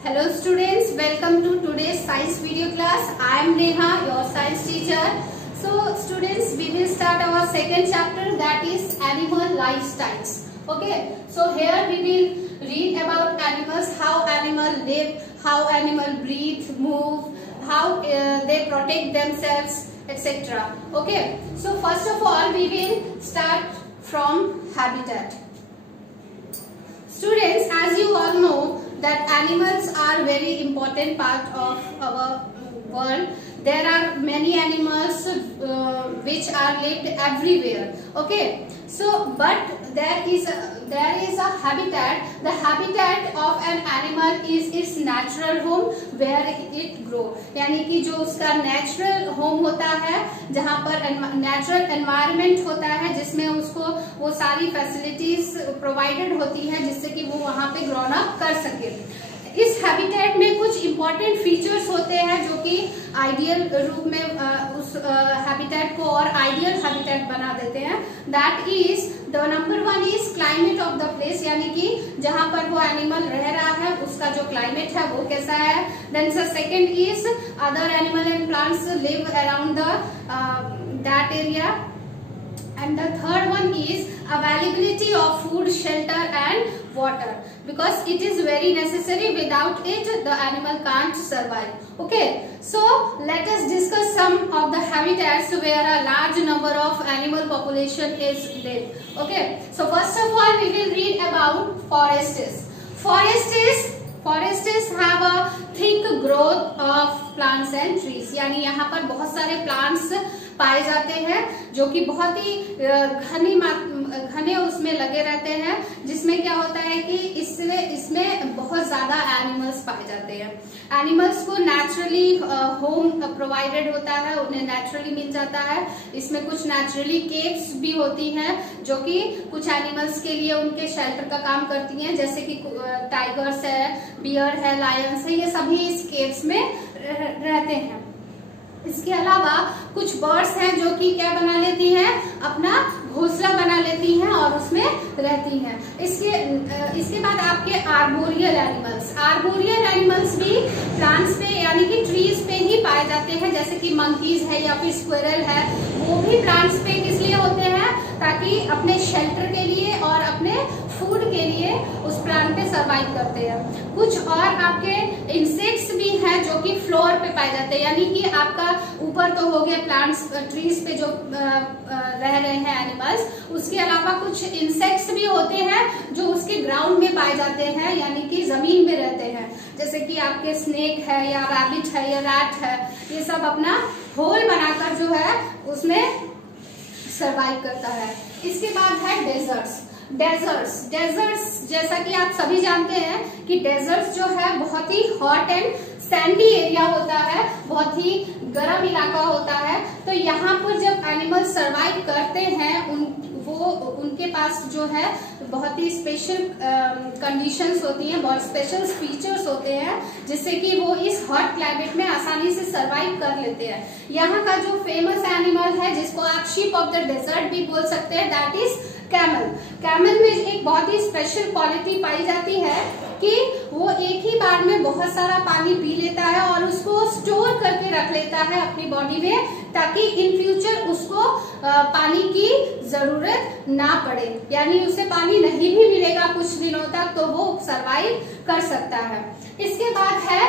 Hello students, welcome to today's science video class. I am Neha, your science teacher. So students, we will start our second chapter, that is animal lifestyles. Okay, so here we will read about animals, how animals live, how animals breathe, move, how they protect themselves, etc. Okay, so first of all we will start from habitat. Students, as you all know that animals are very important part of our world. There are many animals which are lived everywhere. Okay, so but there is a habitat. The habitat of an animal is its natural home where it grow. यानी कि जो उसका natural home होता है, जहाँ पर natural environment होता है, जिसमें उसको वो सारी फैसिलिटीज प्रोवाइडेड होती है जिससे कि वो वहाँ पे ग्रोन अप कर सके. इस हैबिटेट में कुछ इम्पोर्टेंट फीचर्स होते हैं जो कि आइडियल रूप में उस हैबिटेट को और आइडियल हैबिटेट बना देते हैं. That is the number one is climate of the place, यानी कि जहां पर वो एनिमल रह रहा है उसका जो क्लाइमेट है वो कैसा है. Then second is other animal and plants live around the that area. And the third one is availability of food, shelter and water, because it is very necessary. Without it the animal can't survive. Okay, so let us discuss some of the habitats where a large number of animal population is live. Okay, so first of all we will read about forests. Forests have a thick growth of plants and trees, यानी यहाँ पर बहुत सारे plants पाए जाते हैं जो कि बहुत ही घने उसमें लगे रहते हैं, जिसमें क्या होता है कि इसमें बहुत ज्यादा एनिमल्स पाए जाते हैं. एनिमल्स को नेचुरली होम प्रोवाइडेड होता है, उन्हें नेचुरली मिल जाता है. इसमें कुछ नेचुरली केव्स भी होती हैं जो कि कुछ एनिमल्स के लिए उनके शेल्टर का काम करती हैं, जैसे कि टाइगर्स है, बियर है, लायंस है, ये सभी इस केव्स में रहते हैं. इसके अलावा कुछ बर्ड्स हैं जो कि क्या बना लेती हैं, अपना घोंसला बना लेती हैं और उसमें रहती हैं. इसके बाद आपके आर्बोरियल एनिमल्स भी प्लांट्स पे यानी कि ट्रीज पे ही पाए जाते हैं, जैसे कि मंकीज है या फिर स्क्विरल है. वो भी प्लांट्स पे किस लिए होते हैं, ताकि अपने शेल्टर के लिए और अपने फूड के लिए उस प्लांट पे सरवाइव करते हैं. कुछ और आपके इंसेक्ट्स भी हैं जो कि फ्लोर पे पाए जाते हैं, यानी कि आपका ऊपर तो हो गया प्लांट्स ट्रीज पे जो रह रहे हैं एनिमल्स, उसके अलावा कुछ इंसेक्ट्स भी होते हैं जो उसके ग्राउंड में पाए जाते हैं, यानी कि जमीन में रहते हैं, जैसे कि आपके स्नेक है या रैबिट है या रैट है. ये सब अपना होल बनाकर जो है उसमें सरवाइव करता है. इसके बाद है डेजर्ट्स जैसा कि आप सभी जानते हैं कि डेजर्ट्स जो है बहुत ही हॉट एंड सैंडी एरिया होता है, बहुत ही गर्म इलाका होता है. तो यहाँ पर जब एनिमल सरवाइव करते हैं उनके पास जो है बहुत ही स्पेशल कंडीशंस होती हैं, बहुत स्पेशल फीचर्स होते हैं, जिससे कि वो इस हॉट क्लाइमेट में आसानी से सरवाइव कर लेते हैं. यहाँ का जो फेमस एनिमल है जिसको आप शीप ऑफ द डेजर्ट भी बोल सकते हैं, दैट इज कैमल में एक बहुत ही स्पेशल क्वालिटी पाई जाती है कि वो एक ही बार में बहुत सारा पानी पी लेता है और उसको स्टोर करके रख लेता है अपनी बॉडी में, ताकि इन फ्यूचर उसको पानी की जरूरत ना पड़े. यानी उसे पानी नहीं भी मिलेगा कुछ दिनों तक तो वो सरवाइव कर सकता है. इसके बाद है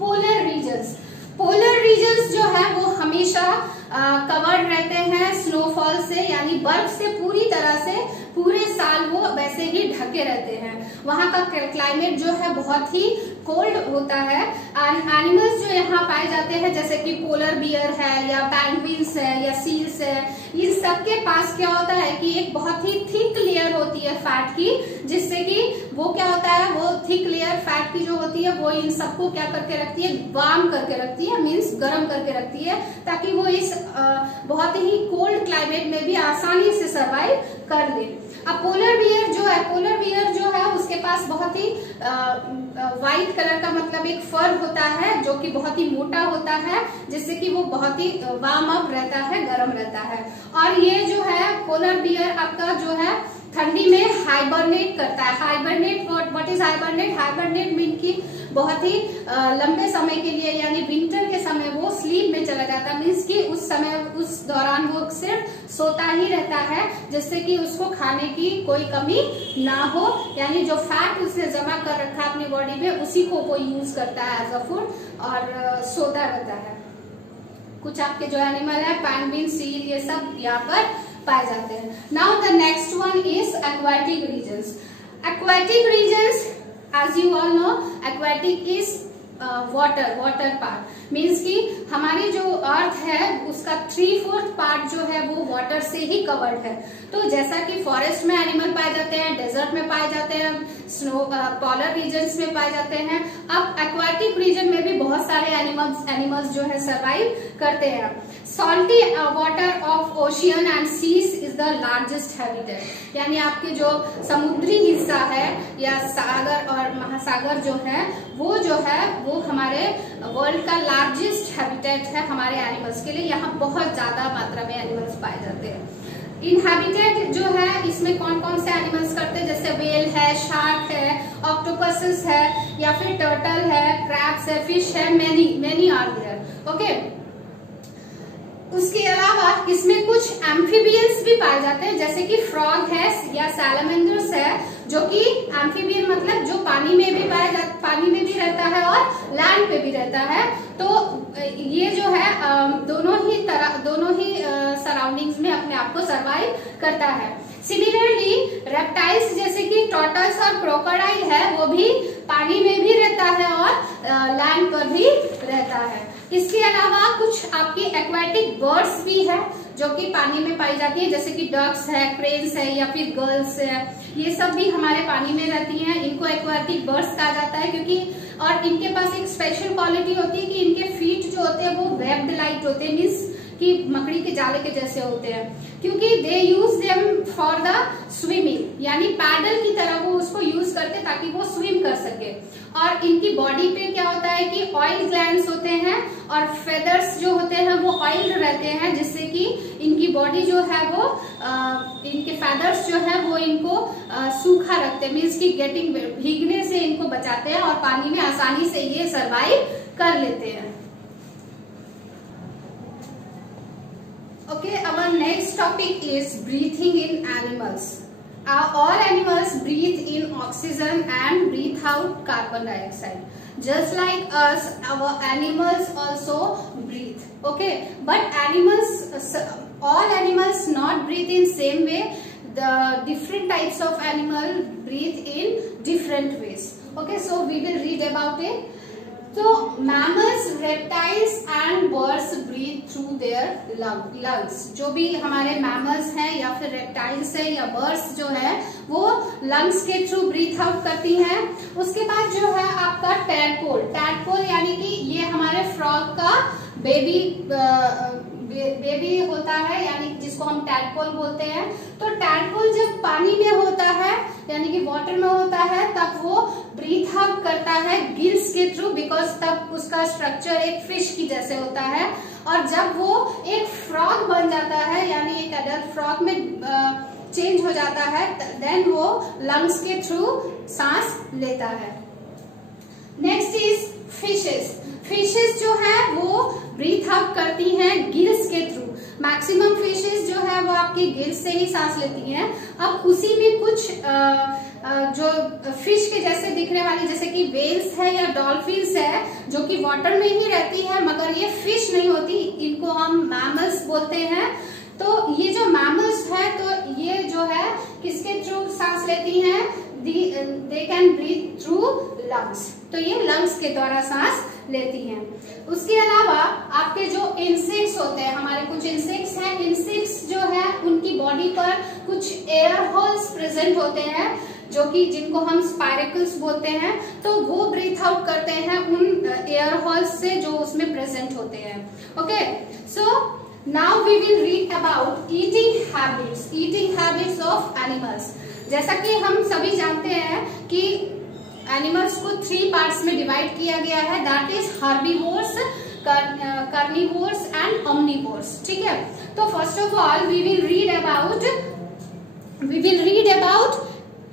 पोलर रीजन्स जो है वो हमेशा कवर्ड रहते हैं स्नोफॉल से, यानी बर्फ से पूरी तरह से पूरे साल वो वैसे ही ढके रहते हैं. वहाँ का क्लाइमेट जो है बहुत ही कोल्ड होता है. एनिमल्स जो यहाँ पाए जाते हैं जैसे कि पोलर बियर है या पेंगुइन्स है या सील्स है, इन सबके पास क्या होता है कि एक बहुत ही थिक लेयर होती है फैट की, जिससे कि वो क्या होता है, वो थिक लेयर फैट की जो होती है वो इन सबको क्या करके रखती है, वार्म करके रखती है, मीन्स गर्म करके रखती है, ताकि वो इस बहुत ही कोल्ड क्लाइमेट में भी आसानी से सरवाइव कर ले. अब पोलर बियर जो है उसके पास बहुत ही व्हाइट कलर का मतलब एक फर होता है जो कि बहुत ही मोटा होता है, जिससे कि वो बहुत ही वार्म अप रहता है, गर्म रहता है. और ये जो है पोलर बियर आपका जो है ठंडी में हाइबरनेट करता है. Hibernate what is hibernate mean कि बहुत ही लंबे समय के लिए यानी विंटर के समय वो स्लीप में चला जाता है, मीन्स कि उस समय उस दौरान वो सिर्फ सोता ही रहता है, जिससे कि उसको खाने की कोई कमी ना हो, यानी जो फैट उसने जमा कर रखा है अपनी बॉडी में उसी को वो यूज करता है एज अ फूड और सोता रहता है। कुछ आपके जो एनिमल है पेंगुइन, सील, ये सब यहाँ पर पाए जाते हैं। Now the next one is aquatic regions. Aquatic regions as you all know, aquatic is water part, means कि हमारी जो अर्थ है उसका 3/4 पार्ट जो है वो वाटर से ही कवर्ड है। तो जैसा कि फॉरेस्ट में एनिमल पाए जाते हैं, डेजर्ट में पाए जाते हैं, स्नो पोलर रीजन्स में पाए जाते हैं, अब एक्वाटिक रीजन में भी बहुत सारे एनिमल्स जो है सर्वाइव करते हैं। Salty water of ocean and seas is the largest habitat, यानी आपके जो समुद्री हिस्सा है या सागर और महासागर जो है वो हमारे वर्ल्ड का लार्जेस्ट हैबिटेट है हमारे एनिमल्स के लिए। यहाँ बहुत ज्यादा मात्रा में एनिमल्स पाए जाते हैं। इनहैबिटेट जो है इसमें कौन कौन से एनिमल्स करते हैं, जैसे वेल है, शार्क है, ऑक्टोपसेस है, या फिर टर्टल है, क्रैब्स है, फिश है, मेनी आर देयर। ओके, उसके अलावा इसमें कुछ एम्फीबियंस भी पाए जाते हैं, जैसे कि फ्रॉग है या सैलामेंडर्स है, जो कि एम्फीबियन मतलब जो पानी में भी रहता है और लैंड पे भी रहता है। तो ये जो है दोनों ही सराउंडिंग्स में अपने आप को सर्वाइव करता है। सिमिलरली रेप्टाइल्स जैसे कि टॉर्टल्स और क्रोकोडाइल है वो भी पानी में भी रहता है और लैंड पर भी रहता है। इसके अलावा कुछ आपकी एक्वाटिक बर्ड्स भी है जो कि पानी में पाई जाती है, जैसे कि डक्स है, क्रेन्स है या फिर गर्ल्स है, ये सब भी हमारे पानी में रहती हैं। इनको एक्वाटिक बर्ड्स कहा जाता है क्योंकि और इनके पास एक स्पेशल क्वालिटी होती है कि इनके फीट जो होते हैं वो वेब्ड लाइक होते हैं, मीन्स कि मकड़ी के जाले के जैसे होते हैं, क्योंकि they use them for the swimming, यानी पैडल की तरह वो उसको यूज करते ताकि वो स्विम कर सके। और इनकी बॉडी पे क्या होता है कि ऑयल ग्लैंड्स होते हैं और फेदर्स जो होते हैं वो ऑयल रहते हैं, जिससे कि इनकी बॉडी जो है वो इनके फेदर्स जो है वो इनको सूखा रखते हैं, मीन्स की भीगने से इनको बचाते हैं और पानी में आसानी से ये सर्वाइव कर लेते हैं। Okay, our next topic is breathing in animals. All animals breathe in oxygen and breathe out carbon dioxide. Just like us, our animals also breathe. Okay, but all animals not breathe in same way. The different types of animal breathe in different ways. Okay, so we will read about it. तो mammals, reptiles and birds breathe through their lungs. जो भी हमारे mammals हैं या फिर reptiles है या birds जो है वो लंग्स के थ्रू ब्रीथ आउट करती हैं। उसके बाद जो है आपका टैडपोल यानी कि ये हमारे फ्रॉग का बेबी होता है, यानी जिसको हम टैडपोल बोलते हैं। तो टैडपोल जब पानी में होता है यानी कि वाटर में होता है तब वो ब्रीथ आउट करता है गिल्स के थ्रू, बिकॉज तब उसका स्ट्रक्चर एक फिश की जैसे होता है। और जब वो एक फ्रॉग बन जाता है यानी एक अडल्ट फ्रॉग में चेंज हो जाता है, देन वो लंग्स के थ्रू सांस लेता है। नेक्स्ट इज फिशेस जो है वो ब्रीथ आउट करती हैं गिल्स के थ्रू। मैक्सिमम फिशेस जो है वो आपकी गिल्स से ही सांस लेती हैं। अब उसी में कुछ जो फिश के जैसे दिखने वाली जैसे कि वेल्स है या डॉल्फिन्स है जो कि वाटर में ही रहती है, मगर ये फिश नहीं होती, इनको हम मैमल्स बोलते हैं। तो ये जो मैमल्स है तो ये जो है किसके थ्रू सांस लेती हैं, they can breathe through lungs, तो ये लंग्स के द्वारा सांस लेती हैं। उसके अलावा आपके जो इंसेक्ट्स होते हैं, हमारे कुछ इंसेक्ट्स हैं, इंसेक्ट्स जो है उनकी बॉडी पर कुछ एयर होल्स प्रेजेंट होते हैं जो कि जिनको हम स्पाइरेकल्स बोलते हैं। तो वो ब्रीथ आउट करते हैं उन एयर होल्स से जो उसमें प्रेजेंट होते हैं। Okay, so now we will read about eating habits of animals. जैसा कि हम सभी जानते हैं कि एनिमल्स को 3 पार्ट्स में डिवाइड किया गया है, that is herbivores, carnivores and omnivores. ठीक है, तो first of all we will read about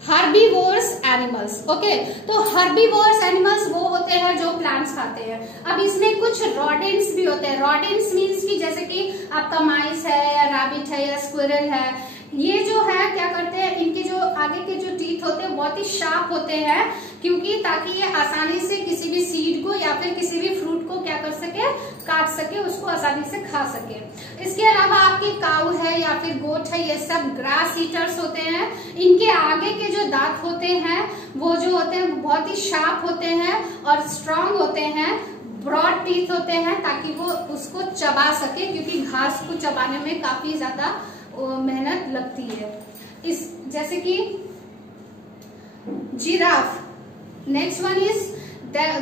herbivores animals. Okay, तो हर्बीवोर्स एनिमल्स वो होते हैं जो प्लांट्स खाते हैं। अब इसमें कुछ रोडेंट्स भी होते हैं। रोडेंट्स मीन्स कि जैसे कि आपका माइस है या रैबिट है या स्क्विरल है, ये जो है क्या करते हैं, इनके जो आगे के जो टीथ होते हैं बहुत ही शार्प होते हैं, क्योंकि ताकि ये आसानी से किसी भी सीड को या फिर किसी भी फ्रूट को क्या कर सके, काट सके, उसको आसानी से खा सके। इसके अलावा आपके काऊ है या फिर गोट है, ये सब ग्रास ईटर्स होते हैं। इनके आगे के जो दांत होते हैं वो जो होते हैं बहुत ही शार्प होते हैं और स्ट्रांग होते हैं, ब्रॉड टीथ होते हैं, ताकि वो उसको चबा सके, क्योंकि घास को चबाने में काफी ज्यादा मेहनत लगती है। इस जैसे कि giraffe, next one is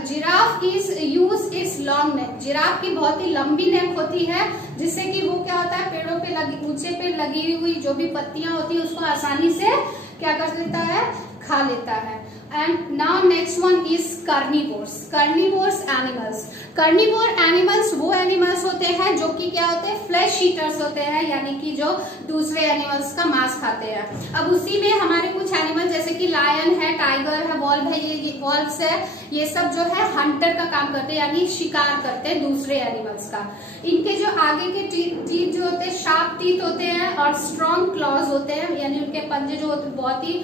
giraffe is use it's long neck. Giraffe की बहुत ही लंबी नेक होती है, जिससे कि वो क्या होता है, पेड़ों पे लगी, ऊंचे पे लगी हुई जो भी पत्तियां होती है उसको आसानी से क्या कर लेता है, खा लेता है। And now next one is carnivores. Carnivores animals, carnivore animals वो एनिमल्स होते हैं जो कि क्या होते हैं, फ्लैश ईटर्स होते हैं, यानी कि जो दूसरे एनिमल्स का मांस खाते हैं। अब उसी में हमारे कुछ एनिमल जैसे कि लायन है, टाइगर है, वॉल्व है, ये वॉल्व्स है, ये सब जो है हंटर का काम करते हैं, यानी शिकार करते हैं दूसरे एनिमल्स का। इनके जो आगे के टीथ जो होते हैं शार्प टीथ होते हैं और स्ट्रॉन्ग क्लॉज होते हैं, यानी उनके पंजे जो होते हैं बहुत ही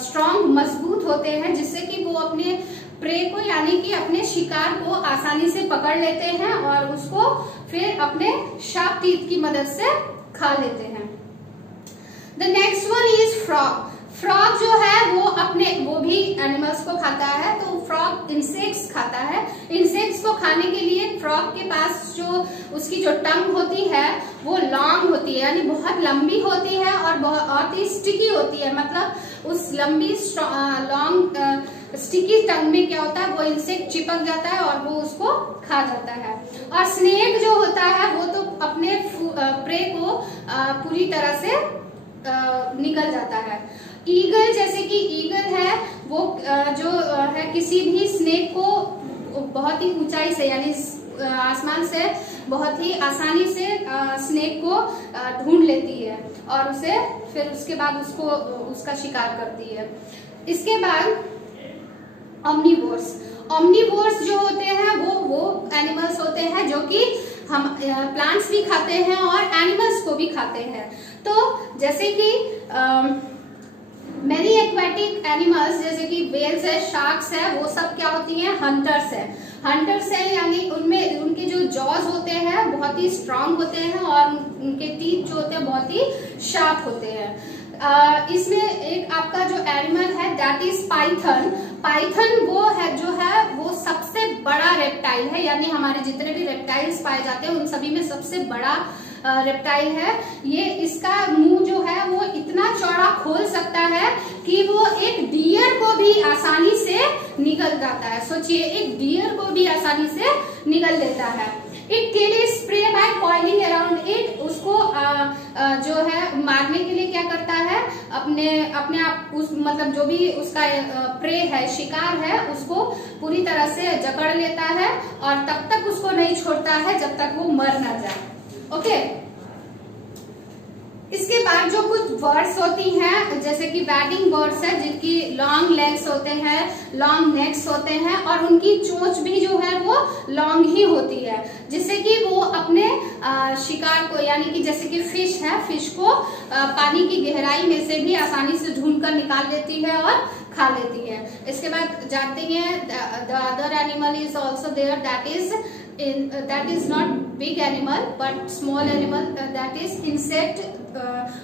स्ट्रॉन्ग मजबूत होते हैं, जिससे कि वो अपने प्रे को यानी कि अपने शिकार को आसानी से पकड़ लेते हैं और उसको फिर अपने शार्प टीथ की मदद से खा लेते हैं। The next one is frog. Frog जो है वो भी एनिमल्स को खाता है, तो फ्रॉग इंसेक्ट्स खाता है। इंसेक्ट्स को खाने के लिए फ्रॉग के पास जो उसकी जो टंग होती है वो लॉन्ग होती है, यानी बहुत लंबी होती है और बहुत ही स्टिकी होती है। मतलब उस लंबी लॉन्ग स्टिकी टंग में क्या होता है, वो इंसेक्ट चिपक जाता है और वो उसको खा जाता है। और स्नेक जो होता है वो तो अपने प्रे को पूरी तरह से निकल जाता है। ईगल, जैसे कि ईगल है वो जो है किसी भी स्नेक को बहुत ही ऊंचाई से यानी आसमान से बहुत ही आसानी से स्नेक को ढूंढ लेती है और उसे फिर उसके बाद उसको उसका शिकार करती है। इसके बाद ओमनीवोर्स। ओमनीवोर्स जो होते हैं वो एनिमल्स होते हैं जो कि हम प्लांट्स भी खाते हैं और एनिमल्स को भी खाते हैं। तो जैसे कि मेनी एक्वेटिक एनिमल्स जैसे कि वेल्स है, शार्क्स है, वो सब क्या होती हैं, हंटर्स है। हंटर्स है यानी उनमें उनके जो जॉज होते हैं बहुत ही स्ट्रांग होते हैं और उनके टीथ जो होते हैं बहुत ही शार्प होते हैं। इसमें एक आपका जो एनिमल है दैट इज पाइथन। पाइथन वो है जो है वो सबसे बड़ा रेप्टाइल है, यानी हमारे जितने भी रेप्टाइल्स पाए जाते हैं उन सभी में सबसे बड़ा रेप्टाइल है। ये इसका मुंह जो है वो इतना चौड़ा खोल सकता है कि वो एक डियर को भी आसानी से निगल जाता है। सोचिए, एक डियर को भी आसानी से निगल लेता है। It kill its prey by coiling around it. उसको जो है मारने के लिए क्या करता है, अपने आप उस मतलब जो भी उसका प्रे है, शिकार है, उसको पूरी तरह से जकड़ लेता है और तब तक उसको नहीं छोड़ता है जब तक वो मर ना जाए। ओके, इसके बाद जो कुछ बर्ड्स होती हैं जैसे कि बैटिंग बर्ड्स है जिनकी लॉन्ग लेग्स होते हैं, लॉन्ग नेक्स होते हैं और उनकी चोंच भी जो है वो लॉन्ग ही होती है, जिससे कि वो अपने शिकार को यानी कि जैसे कि फिश है, फिश को पानी की गहराई में से भी आसानी से ढूंढकर निकाल लेती है और खा लेती है। इसके बाद जानते हैं the other animal is also there that is not big animal but small animal that is insect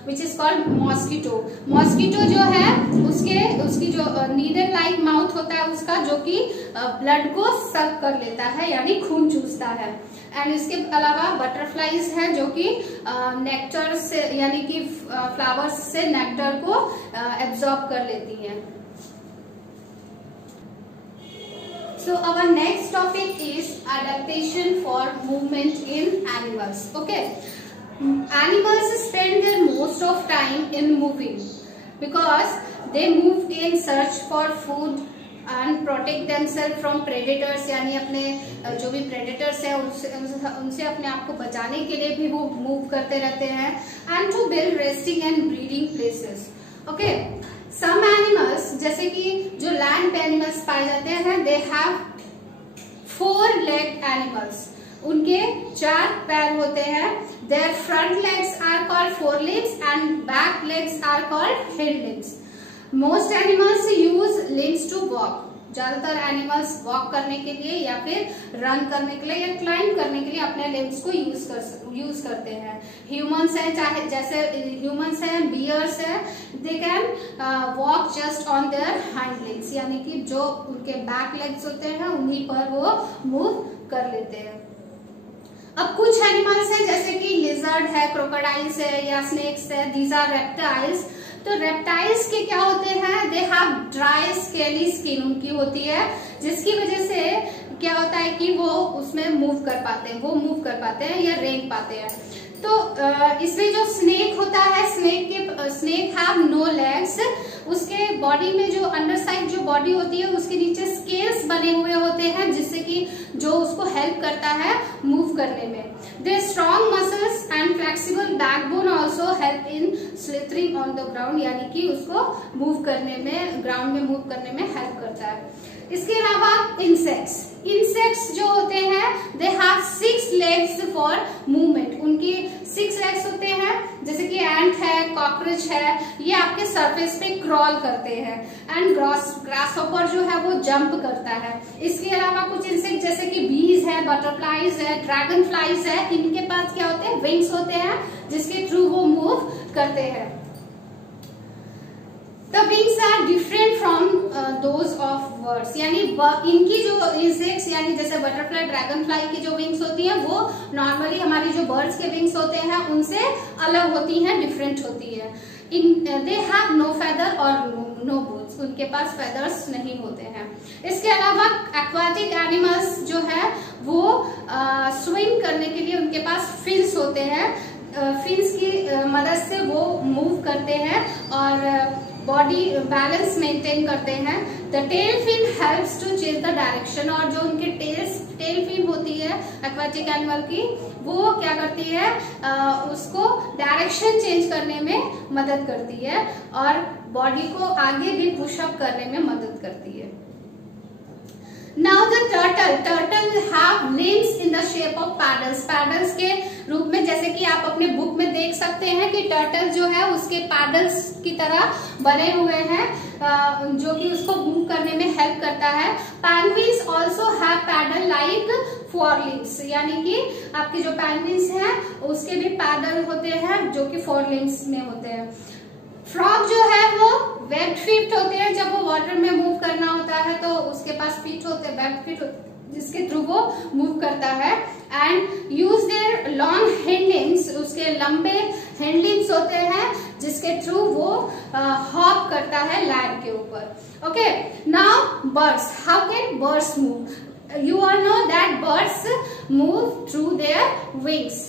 which is called mosquito. Mosquito जो है उसकी जो नीडल लाइक माउथ होता है उसका, जो कि ब्लड को सक कर लेता है यानी खून चूसता है। एंड इसके अलावा बटरफ्लाईज है जो कि नेक्टर से यानी कि फ्लावर्स से नेक्टर को एब्जॉर्ब कर लेती है। So our next topic is adaptation for movement in animals. Okay, animals spend their most of time in moving because they move in search for food and protect themselves from predators, यानी अपने जो भी predators है उनसे अपने आप को बचाने के लिए भी वो मूव करते रहते हैं, and to build resting and breeding places. Okay, some animals जैसे कि जो लैंड पे एनिमल्स पाए जाते हैं, दे हैव 4 लेग एनिमल्स, उनके 4 पैर होते हैं। Their front legs are called forelimbs and back legs are called hindlimbs. Most animals use limbs to walk, ज्यादातर एनिमल्स वॉक करने के लिए या फिर रन करने के लिए या क्लाइंब करने के लिए अपने लिम्स को यूज करते हैं। ह्यूमंस है, चाहे जैसे ह्यूमंस है, बियर्स है, they can walk just on their hind legs, यानी कि जो उनके बैक लेग्स होते हैं उन्हीं पर वो मूव कर लेते हैं। अब कुछ एनिमल्स हैं जैसे कि लिजर्ड है, क्रोकोडाइल्स है या स्नेक्स है, दीज आर रेप्टाइल्स। तो रेप्टाइल्स के क्या होते हैं, they have dry scaly skin उनकी होती है, जिसकी वजह से क्या होता है कि वो उसमें मूव कर पाते हैं या रेंग पाते हैं। तो इसमें जो स्नेक होता है, स्नेक हैव नो लेग्स, उसके बॉडी में जो अंडर साइड जो बॉडी होती है उसके नीचे स्केल्स बने हुए होते हैं, जिससे कि जो उसको हेल्प करता है मूव करने में। Their strong muscles and flexible backbone also help in slithering on the ground, यानी कि उसको मूव करने में, ग्राउंड में मूव करने में हेल्प करता है। इसके अलावा इंसेक्ट्स जो होते हैं, they have 6 legs for movement, उनकी 6 legs होते हैं, जैसे कि एंट है, कॉकरोच है, ये आपके सरफेस पे क्रॉल करते हैं। एंड ग्रासहॉपर जो है वो जंप करता है। इसके अलावा कुछ इंसेक्ट जैसे कि बीज है, बटरफ्लाइज है, ड्रैगन फ्लाइज है, इनके पास क्या होते हैं, विंग्स होते हैं, जिसके थ्रू वो मूव करते हैं। The wings are different from those of birds, यानी इनकी जो इंसेक्ट्स यानी जैसे बटरफ्लाई, ड्रैगन फ्लाई की जो विंग्स होती हैं वो नॉर्मली हमारी जो बर्ड्स के विंग्स होते हैं उनसे अलग होती हैं, डिफरेंट होती है। दे हैव नो फेदर और नो बोन्स, उनके पास फेदर्स नहीं होते हैं। इसके अलावा एक्वाटिक एनिमल्स जो है वो स्विम करने के लिए उनके पास फिन्स होते हैं, फिन्स की मदद से वो मूव करते हैं और बॉडी बैलेंस मेंटेन करते हैं। The tail fin helps to change the direction, और जो उनकी टेल फिन होती है एक्वाटिक एनिमल की, वो क्या करती है, उसको डायरेक्शन चेंज करने में मदद करती है और बॉडी को आगे भी पुशअप करने में मदद करती है। Now the turtle have limbs in the shape of paddles के रूप में, जैसे कि आप अपने बुक में देख सकते हैं कि टर्टल जो है उसके पैडल्स की तरह बने हुए हैं, जो कि उसको मूव करने में हेल्प करता है। Penguins also have paddle like forelimbs, यानी कि आपके जो पेंगुइन्स हैं उसके भी पैडल होते हैं जो कि फोरलिम्स में होते हैं। फ्रॉग जो है वो वेब्ड फीट होते हैं, जब वो वाटर में मूव करना होता है तो उसके पास फीट होते हैं, वेब्ड फीट, जिसके थ्रू वो मूव करता है। एंड यूज देयर लॉन्ग हिंडलिम्स, उसके लंबे हिंडलिम्स होते हैं जिसके थ्रू वो हॉप करता है लैंड के ऊपर। Okay, now birds, how can birds move? You all know that birds move through their wings.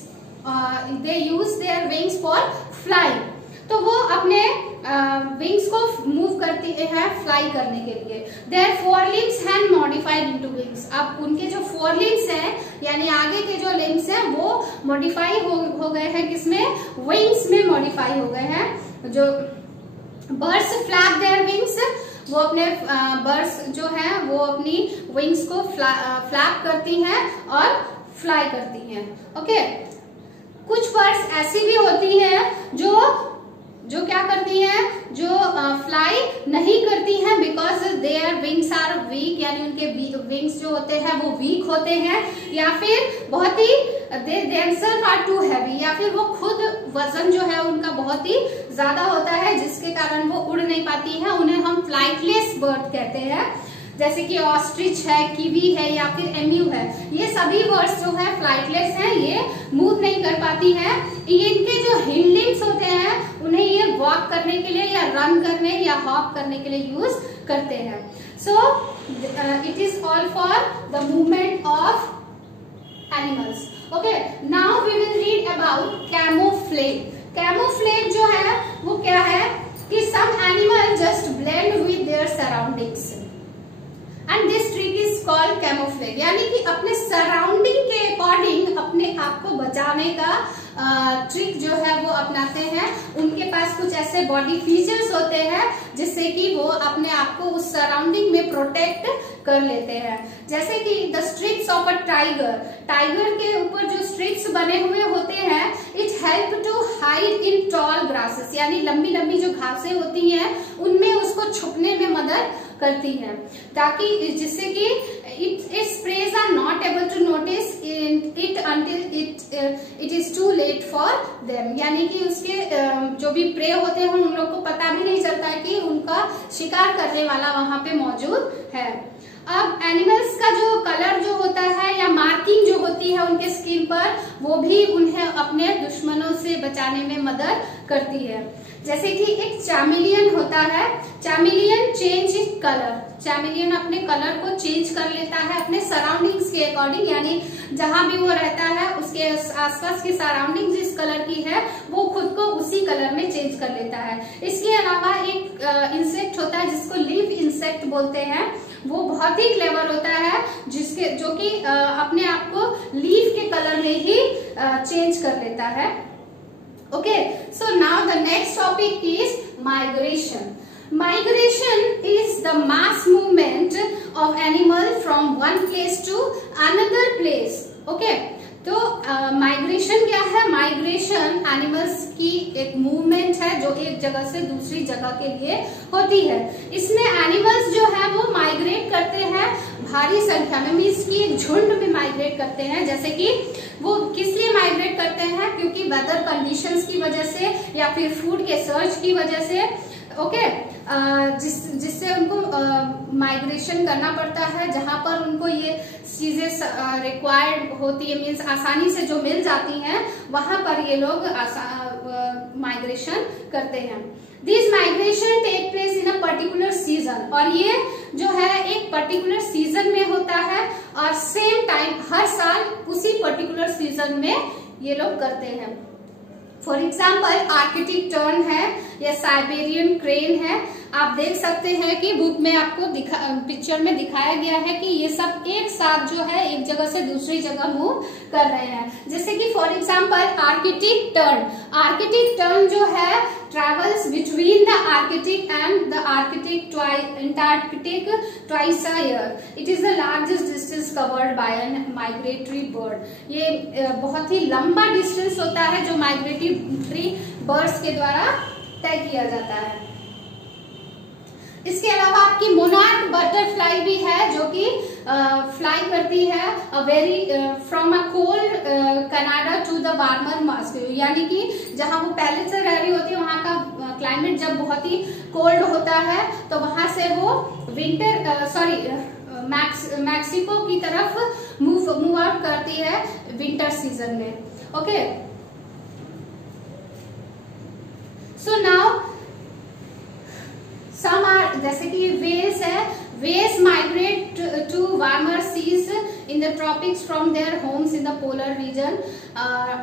They use their wings for flying. तो वो अपने विंग्स को मूव करती है फ्लाई करने के लिए। Their forelimbs have modified into wings, अब उनके जो फोरलिम्स हैं यानी आगे के जो लिम्स हैं वो मॉडिफाई हो गए हैं, किसमें, विंग्स में मॉडिफाई हो गए हैं। जो बर्ड्स फ्लैप देयर विंग्स, वो अपने बर्ड्स जो हैं वो अपनी विंग्स को फ्लैप करती हैं और फ्लाई करती हैं। ओके, कुछ बर्ड्स ऐसी भी होती हैं जो क्या करती हैं, जो फ्लाई नहीं करती हैं because their wings are weak, यानी उनके विंग्स जो होते हैं वो वीक होते हैं, या फिर बहुत ही they themself are too heavy, या फिर वो खुद वजन जो है उनका बहुत ही ज्यादा होता है जिसके कारण वो उड़ नहीं पाती हैं। उन्हें हम फ्लाइटलेस बर्ड कहते हैं, जैसे कि ऑस्ट्रिच है, कीवी है या फिर एम्यू है, ये सभी बर्ड्स जो है फ्लाइटलेस हैं, ये मूव नहीं कर पाती हैं। इनके जो हिंडलिम्स होते हैं उन्हें ये वॉक करने के लिए या रन करने या हॉप करने के लिए यूज करते हैं। So it is all for the movement of animals. Okay, now we will read about camouflage. Camouflage जो है वो क्या है कि some animal just blend with their surroundings and this trick is called camouflage, यानी कि अपने सराउंडिंग के अकॉर्डिंग अपने आप को बचाने का ट्रिक जो है वो अपनाते हैं। उनके पास कुछ ऐसे बॉडी फीचर्स होते हैं जिससे कि वो अपने आप को उस सराउंडिंग में प्रोटेक्ट कर लेते हैं। जैसे कि the stripes of a tiger, tiger के ऊपर जो स्ट्रिप्स बने हुए होते हैं, it help to hide in tall grasses, यानी लंबी लंबी जो घासें होती हैं उनमें उसको छुपने में मदद करती है, ताकि जिससे कि its preys are not able to notice it until it is too late for them, यानी कि उसके जो भी प्रे होते हैं उन लोग को पता भी नहीं चलता है कि उनका शिकार करने वाला वहां पे मौजूद है। अब एनिमल्स का जो कलर जो होता है या मार्किंग जो होती है उनके स्किन पर, वो भी उन्हें अपने दुश्मनों से बचाने में मदद करती है। जैसे कि एक चैमिलियन होता है, chameleon change it colour, chameleon अपने कलर को चेंज कर लेता है अपने सराउंडिंग्स के अकॉर्डिंग, यानी जहां भी वो रहता है उसके आसपास की सराउंडिंग जिस कलर की है वो खुद को उसी कलर में चेंज कर लेता है। इसके अलावा एक इंसेक्ट होता है जिसको लीफ इंसेक्ट बोलते हैं, वो बहुत ही क्लेवर होता है जो कि अपने आप को लीफ के कलर में ही चेंज कर लेता है। Okay, so now the next topic is migration. Migration is the mass movement of animal from one place to another place. Okay, तो माइग्रेशन क्या है? माइग्रेशन एनिमल्स की एक मूवमेंट है जो एक जगह से दूसरी जगह के लिए होती है। इसमें एनिमल्स जो है वो माइग्रेट करते हैं भारी संख्या में, मीन्स की एक झुंड में माइग्रेट करते हैं। जैसे कि वो किस लिए माइग्रेट करते हैं? क्योंकि वेदर कंडीशंस की वजह से या फिर फूड के सर्च की वजह से, ओके, जिससे उनको माइग्रेशन करना पड़ता है। जहां पर उनको ये चीजें रिक्वायर्ड होती है, मीन्स आसानी से जो मिल जाती हैं, वहां पर ये लोग माइग्रेशन करते हैं। This migration take place in a particular season, और ये जो है एक पर्टिकुलर सीजन में होता है और सेम टाइम हर साल उसी पर्टिकुलर सीजन में ये लोग करते हैं। फॉर एग्जाम्पल आर्कटिक टर्न है या साइबेरियन क्रेन है। आप देख सकते हैं कि बुक में आपको पिक्चर में दिखाया गया है कि ये सब एक साथ जो है एक जगह से दूसरी जगह मूव कर रहे हैं। जैसे कि फॉर एग्जाम्पल आर्कटिक टर्न जो है travels between the Arctic and the Arctic Antarctic twice a year. It is the largest distance covered by an migratory bird. ये बहुत ही लंबा डिस्टेंस होता है जो माइग्रेटरी बर्ड्स के द्वारा तय किया जाता है। इसके अलावा आपकी मोनार्क बटरफ्लाई भी है जो कि फ्लाई करती है from a cold Canada to the warmer Moscow, यानी कि जहां वो पहले से रह रही होती है वहां का क्लाइमेट जब बहुत ही कोल्ड होता है तो वहां से वो मैक्सिको की तरफ मूव आउट करती है विंटर सीजन में। Okay, so now some are, जैसे कि वेल्स है, whales migrate to warmer seas in the tropics from their homes in the polar region.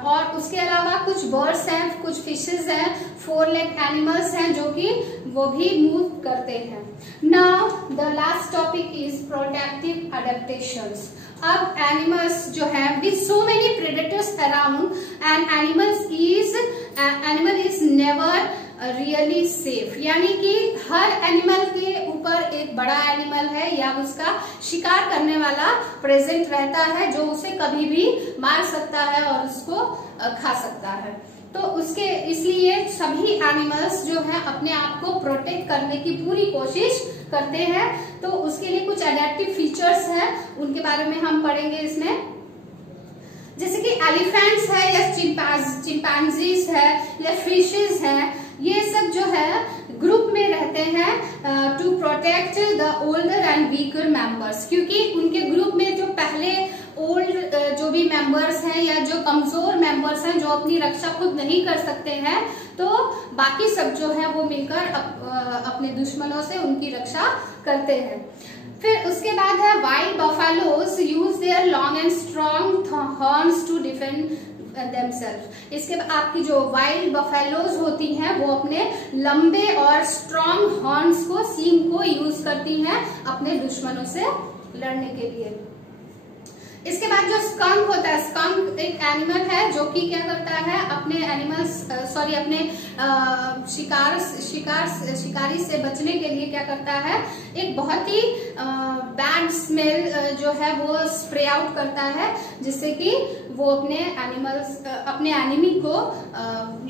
और उसके अलावा कुछ बर्ड्स हैं, कुछ फिशेस हैं, 4 लेग एनिमल्स हैं जो कि वो भी मूव करते हैं। Now the last topic is protective adaptations. अब एनिमल्स जो है with so many predators around and animal is never really safe, यानी कि हर एनिमल के ऊपर एक बड़ा एनिमल है या उसका शिकार करने वाला प्रेजेंट रहता है जो उसे कभी भी मार सकता है और उसको खा सकता है। तो उसके इसलिए सभी एनिमल्स जो है अपने आप को प्रोटेक्ट करने की पूरी कोशिश करते हैं। तो उसके लिए कुछ एडेप्टिव फीचर्स हैं, उनके बारे में हम पढ़ेंगे इसमें। जैसे कि एलिफेंट्स है या चिंपैंजीज है या फिशेस है, ये सब जो है ग्रुप में रहते हैं to protect the older and weaker members, क्योंकि उनके ग्रुप में जो पहले ओल्ड जो भी मेंबर्स हैं या जो कमजोर मेंबर्स हैं जो अपनी रक्षा खुद नहीं कर सकते हैं, तो बाकी सब जो है वो मिलकर अपने दुश्मनों से उनकी रक्षा करते हैं। फिर उसके बाद है wild buffaloes use their long and strong horns to defend themselves। इसके बाद आपकी जो वाइल्ड बफेलोज होती हैं वो अपने लंबे और स्ट्रॉन्ग हॉर्न्स को, सींग को यूज करती हैं अपने दुश्मनों से लड़ने के लिए। इसके बाद जो स्कंक होता है, स्कंक एक एनिमल है जो कि क्या करता है, अपने अपने शिकारी से बचने के लिए क्या करता है, एक बहुत ही बैड स्मेल जो है वो स्प्रे आउट करता है, जिससे कि वो अपने एनिमी को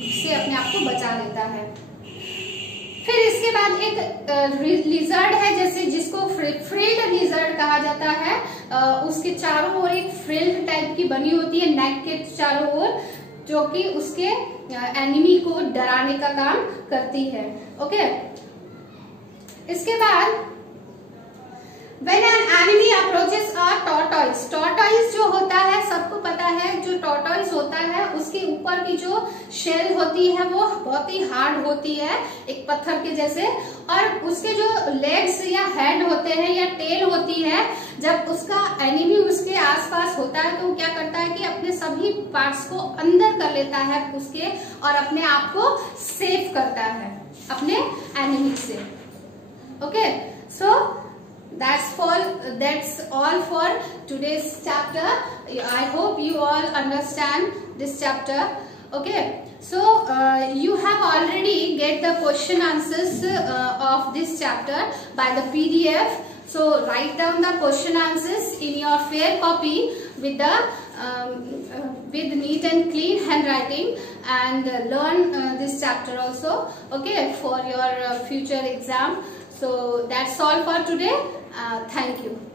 से अपने आप को बचा लेता है। फिर इसके बाद एक लिजर्ड है, जैसे जिसको फ्रिल्ड लिजर्ड कहा जाता है। उसके चारों ओर एक फ्रिल्ड टाइप की बनी होती है नेक के चारों ओर, जो कि उसके एनिमी को डराने का काम करती है। ओके, इसके बाद When an enemy approaches a tortoise, tortoise जो होता है सबको पता है, जो tortoise होता है उसके ऊपर की जो शेल होती है वो बहुत ही हार्ड होती है, एक पत्थर के जैसे, और उसके जो लेग्स या हेड होते हैं या टेल होती है, जब उसका एनिमी उसके आसपास होता है तो वो क्या करता है कि अपने सभी पार्ट्स को अंदर कर लेता है उसके, और अपने आप को सेव करता है अपने एनिमी से। Okay, so that's all for today's chapter. I hope you all understand this chapter. Okay, so you have already get the question answers of this chapter by the PDF. So write down the question answers in your fair copy with the with neat and clean handwriting, and learn this chapter also, okay, for your future exam. So that's all for today. Thank you.